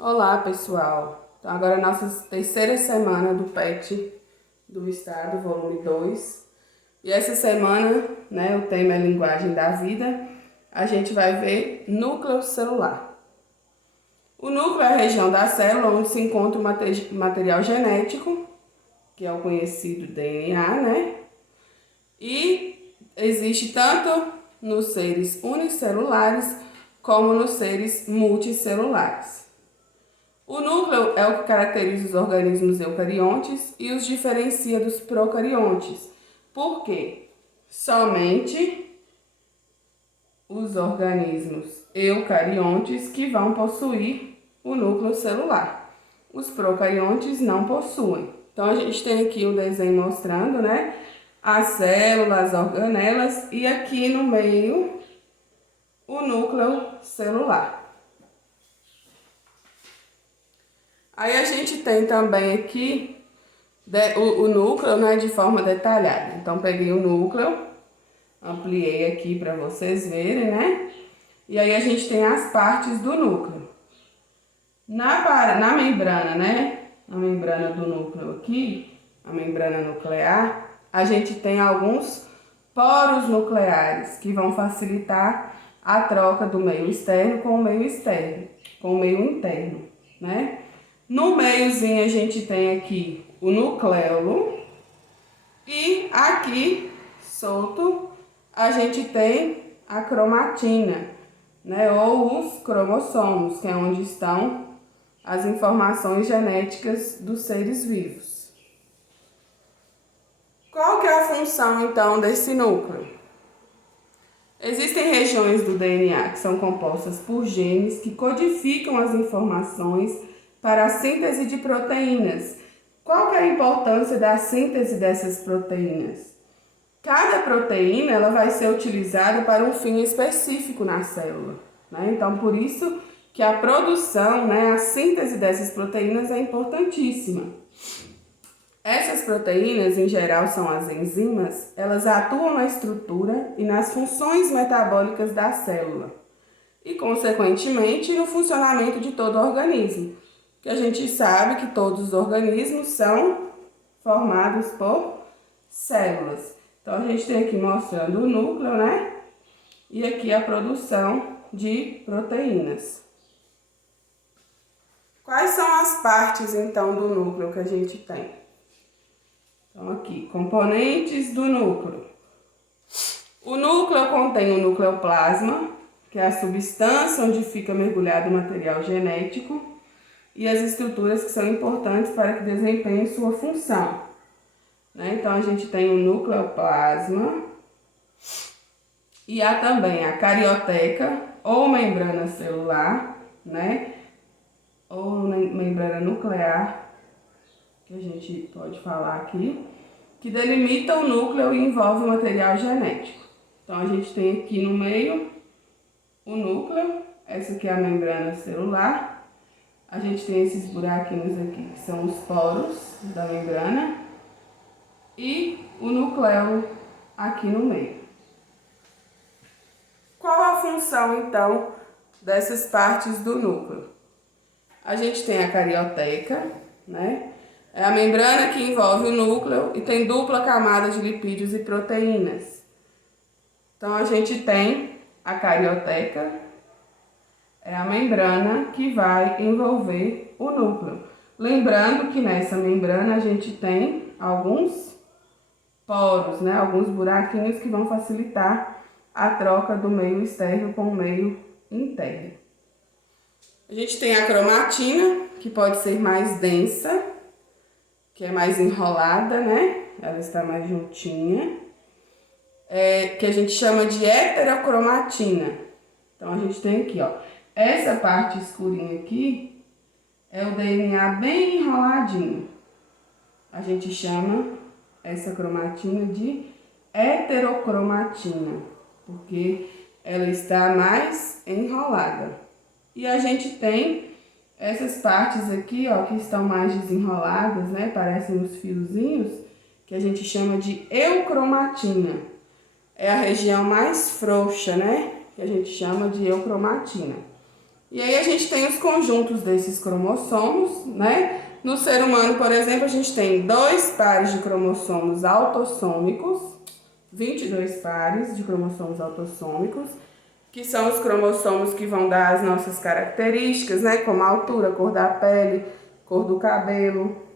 Olá, pessoal. Então, agora é a nossa terceira semana do PET do Estado, volume 2. E essa semana, né, o tema é linguagem da vida, a gente vai ver núcleo celular. O núcleo é a região da célula onde se encontra o material genético, que é o conhecido DNA, né? E existe tanto nos seres unicelulares como nos seres multicelulares. O núcleo é o que caracteriza os organismos eucariontes e os diferencia dos procariontes. Por quê? Somente os organismos eucariontes que vão possuir o núcleo celular. Os procariontes não possuem. Então, a gente tem aqui um desenho mostrando, né, as células, as organelas e aqui no meio o núcleo celular. Aí a gente tem também aqui o núcleo, né, de forma detalhada. Então, peguei o núcleo, ampliei aqui para vocês verem, né? E aí a gente tem as partes do núcleo. Na membrana, né? Na membrana do núcleo aqui, a membrana nuclear, a gente tem alguns poros nucleares que vão facilitar a troca do meio externo com o meio externo, com o meio interno, né? No meiozinho a gente tem aqui o nucleolo e aqui, solto, a gente tem a cromatina, né? Ou os cromossomos, que é onde estão as informações genéticas dos seres vivos. Qual que é a função, então, desse núcleo? Existem regiões do DNA que são compostas por genes que codificam as informações para a síntese de proteínas. Qual que é a importância da síntese dessas proteínas? Cada proteína ela vai ser utilizada para um fim específico na célula, né? Então, por isso que a produção, né, a síntese dessas proteínas é importantíssima. Essas proteínas, em geral, são as enzimas, elas atuam na estrutura e nas funções metabólicas da célula e, consequentemente, no funcionamento de todo o organismo. Que a gente sabe que todos os organismos são formados por células. Então, a gente tem aqui mostrando o núcleo, né? E aqui a produção de proteínas. Quais são as partes, então, do núcleo que a gente tem? Então, aqui, componentes do núcleo. O núcleo contém o nucleoplasma, que é a substância onde fica mergulhado o material genético, e as estruturas que são importantes para que desempenhem sua função, né? Então, a gente tem o nucleoplasma e há também a carioteca ou membrana celular, né? Ou membrana nuclear, que a gente pode falar aqui, que delimita o núcleo e envolve o material genético. Então, a gente tem aqui no meio o núcleo, essa aqui é a membrana celular. A gente tem esses buraquinhos aqui, que são os poros da membrana, e o núcleo aqui no meio. Qual a função, então, dessas partes do núcleo? A gente tem a carioteca, né? É a membrana que envolve o núcleo e tem dupla camada de lipídios e proteínas. Então, a gente tem a carioteca, é a membrana que vai envolver o núcleo. Lembrando que nessa membrana a gente tem alguns poros, né? Alguns buraquinhos que vão facilitar a troca do meio externo com o meio interno. A gente tem a cromatina, que pode ser mais densa, que é mais enrolada, né? Ela está mais juntinha. Que a gente chama de heterocromatina. Então, a gente tem aqui, ó. Essa parte escurinha aqui é o DNA bem enroladinho. A gente chama essa cromatina de heterocromatina, porque ela está mais enrolada. E a gente tem essas partes aqui, ó, que estão mais desenroladas, né? Parecem uns fiozinhos, que a gente chama de eucromatina. É a região mais frouxa, né? Que a gente chama de eucromatina. E aí a gente tem os conjuntos desses cromossomos, né? No ser humano, por exemplo, a gente tem 2 pares de cromossomos autossômicos, 22 pares de cromossomos autossômicos, que são os cromossomos que vão dar as nossas características, né? Como a altura, cor da pele, cor do cabelo.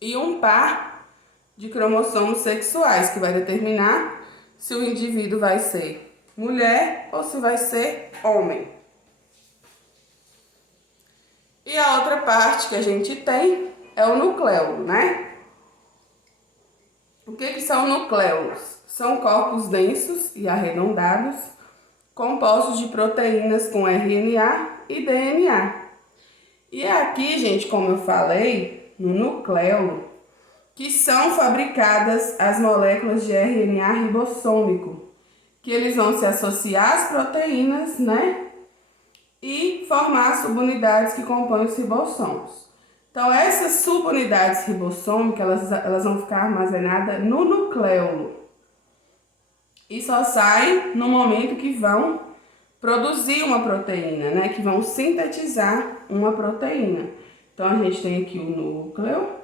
E um par de cromossomos sexuais, que vai determinar se o indivíduo vai ser mulher ou se vai ser homem. E a outra parte que a gente tem é o nucleolo, né? O que são nucleolos? São corpos densos e arredondados, compostos de proteínas com RNA e DNA. E aqui, gente, como eu falei, no nucleolo, que são fabricadas as moléculas de RNA ribossômico, que eles vão se associar às proteínas, né? E formar subunidades que compõem os ribossomos. Então, essas subunidades ribossômicas, elas vão ficar armazenadas no nucleolo. E só saem no momento que vão produzir uma proteína, né? Que vão sintetizar uma proteína. Então, a gente tem aqui o núcleo.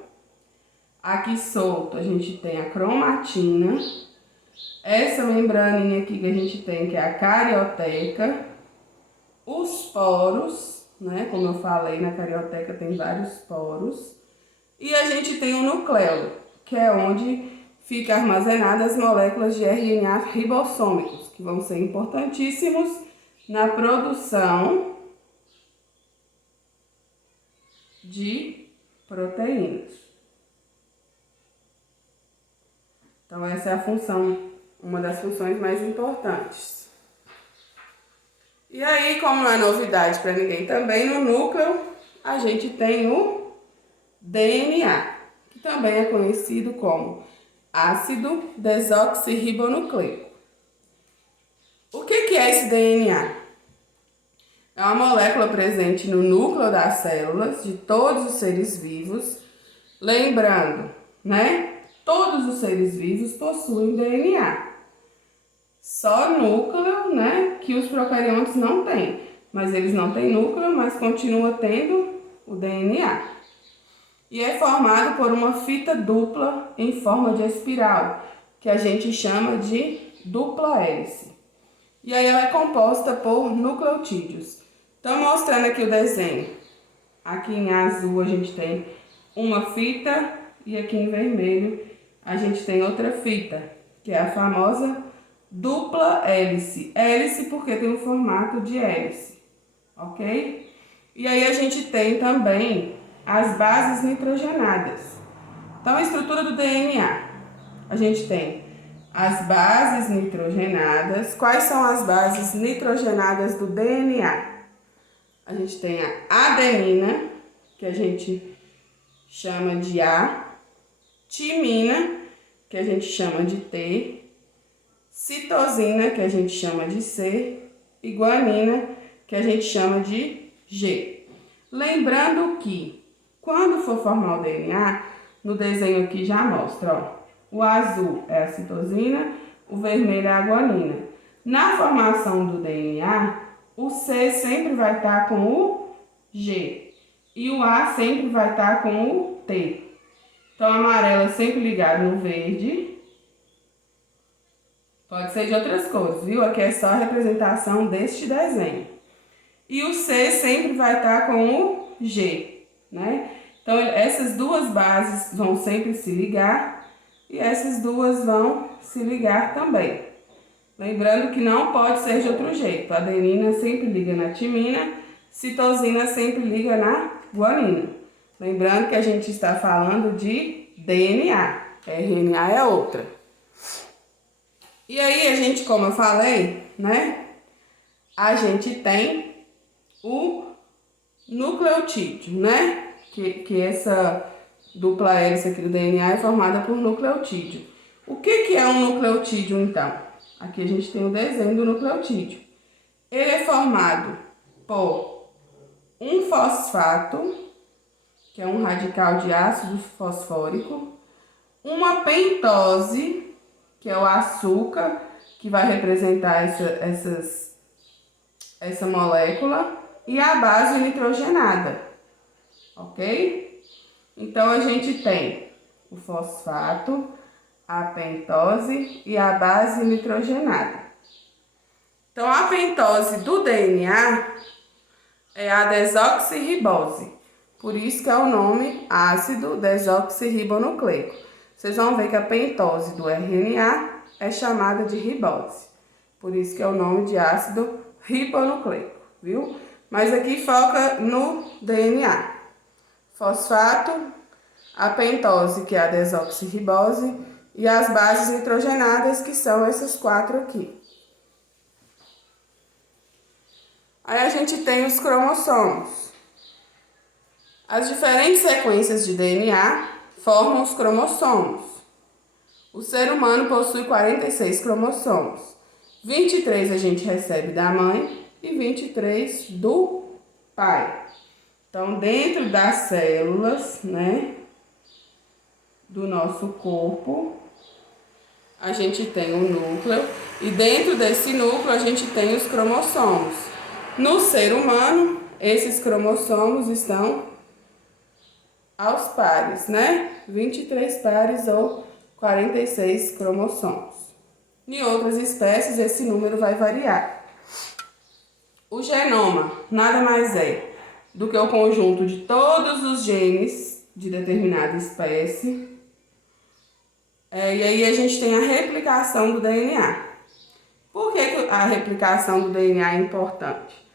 Aqui solto, a gente tem a cromatina. Essa membraninha aqui que a gente tem, que é a carioteca. Os poros, né? Como eu falei, na carioteca tem vários poros. E a gente tem o nucleolo, que é onde fica armazenadas as moléculas de RNA ribossômicos, que vão ser importantíssimos na produção de proteínas. Então essa é a função, uma das funções mais importantes. E aí, como não é novidade para ninguém também, no núcleo a gente tem o DNA, que também é conhecido como ácido desoxirribonucleico. O que é esse DNA? É uma molécula presente no núcleo das células de todos os seres vivos. Lembrando, né? Todos os seres vivos possuem DNA. Só núcleo, né, que os procariontes não têm. Mas eles não têm núcleo, mas continuam tendo o DNA. E é formado por uma fita dupla em forma de espiral, que a gente chama de dupla hélice. E aí ela é composta por nucleotídeos. Então, mostrando aqui o desenho. Aqui em azul a gente tem uma fita e aqui em vermelho a gente tem outra fita, que é a famosa dupla hélice. Hélice porque tem um formato de hélice, ok? E aí a gente tem também as bases nitrogenadas. Então, a estrutura do DNA. A gente tem as bases nitrogenadas. Quais são as bases nitrogenadas do DNA? A gente tem a adenina, que a gente chama de A, timina, que a gente chama de T, citosina, que a gente chama de C, e guanina, que a gente chama de G. Lembrando que, quando for formar o DNA, no desenho aqui já mostra, ó, o azul é a citosina, o vermelho é a guanina. Na formação do DNA, o C sempre vai estar com o G e o A sempre vai estar com o T. Então, amarelo é sempre ligado no verde. Pode ser de outras cores, viu? Aqui é só a representação deste desenho. E o C sempre vai estar com o G, né? Então, essas duas bases vão sempre se ligar e essas duas vão se ligar também. Lembrando que não pode ser de outro jeito. A adenina sempre liga na timina, citosina sempre liga na guanina. Lembrando que a gente está falando de DNA. RNA é outra. E aí a gente, como eu falei, né? A gente tem o nucleotídeo, né? Que essa dupla hélice aqui do DNA é formada por nucleotídeo. O que é um nucleotídeo, então? Aqui a gente tem o desenho do nucleotídeo. Ele é formado por um fosfato, que é um radical de ácido fosfórico, uma pentose, que é o açúcar, que vai representar essa molécula, e a base nitrogenada, ok? Então, a gente tem o fosfato, a pentose e a base nitrogenada. Então, a pentose do DNA é a desoxirribose, por isso que é o nome ácido desoxirribonucleico. Vocês vão ver que a pentose do RNA é chamada de ribose, por isso que é o nome de ácido ribonucleico, viu? Mas aqui foca no DNA. Fosfato, a pentose, que é a desoxirribose, e as bases nitrogenadas, que são essas 4 aqui. Aí a gente tem os cromossomos. As diferentes sequências de DNA formam os cromossomos. O ser humano possui 46 cromossomos. 23 a gente recebe da mãe e 23 do pai. Então, dentro das células, né, do nosso corpo, a gente tem um núcleo e dentro desse núcleo a gente tem os cromossomos. No ser humano, esses cromossomos estão aos pares, né? 23 pares ou 46 cromossomos. Em outras espécies, esse número vai variar. O genoma nada mais é do que o conjunto de todos os genes de determinada espécie. E aí a gente tem a replicação do DNA. Por que a replicação do DNA é importante?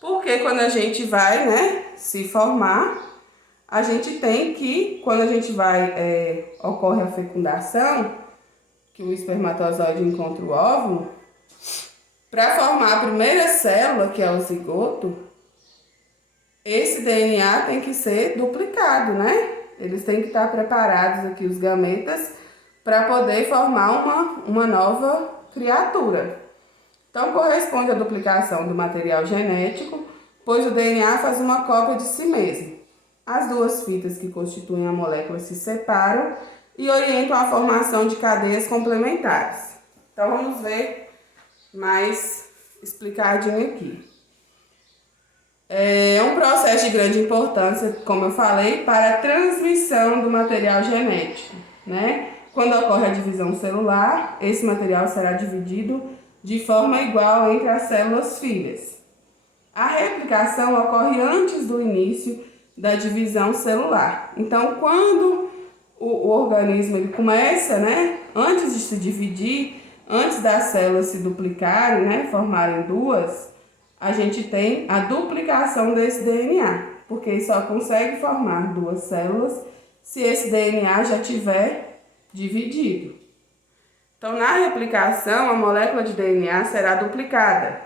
Porque quando a gente vai, né, se formar, a gente tem que, quando a gente vai, ocorre a fecundação, que o espermatozoide encontra o óvulo, para formar a primeira célula, que é o zigoto, esse DNA tem que ser duplicado, né? Eles têm que estar preparados aqui, os gametas, para poder formar uma nova criatura. Então, corresponde à duplicação do material genético, pois o DNA faz uma cópia de si mesmo. As duas fitas que constituem a molécula se separam e orientam a formação de cadeias complementares. Então, vamos ver mais explicadinho aqui. É um processo de grande importância, como eu falei, para a transmissão do material genético, né? Quando ocorre a divisão celular, esse material será dividido de forma igual entre as células filhas. A replicação ocorre antes do início da divisão celular. Então, quando o organismo ele começa, né, antes de se dividir, antes das células se duplicarem, né, formarem duas, a gente tem a duplicação desse DNA, porque só consegue formar duas células se esse DNA já tiver dividido. Então, na replicação, a molécula de DNA será duplicada.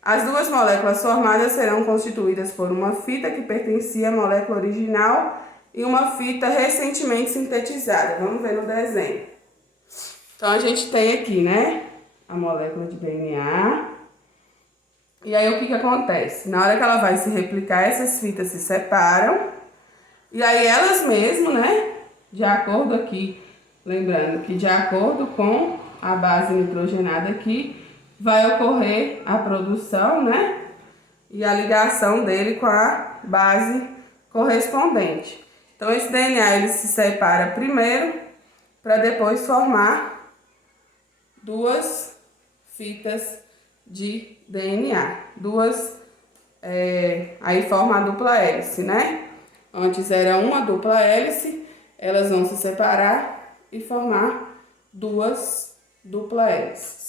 As duas moléculas formadas serão constituídas por uma fita que pertencia à molécula original e uma fita recentemente sintetizada. Vamos ver no desenho. Então, a gente tem aqui, né, a molécula de DNA. E aí, o que acontece? Na hora que ela vai se replicar, essas fitas se separam. E aí, elas mesmas, né, de acordo aqui, lembrando que de acordo com a base nitrogenada aqui, vai ocorrer a produção, né, e a ligação dele com a base correspondente. Então, esse DNA ele se separa primeiro para depois formar duas fitas de DNA. Aí forma a dupla hélice, né? Antes era uma dupla hélice, elas vão se separar e formar duas dupla hélices.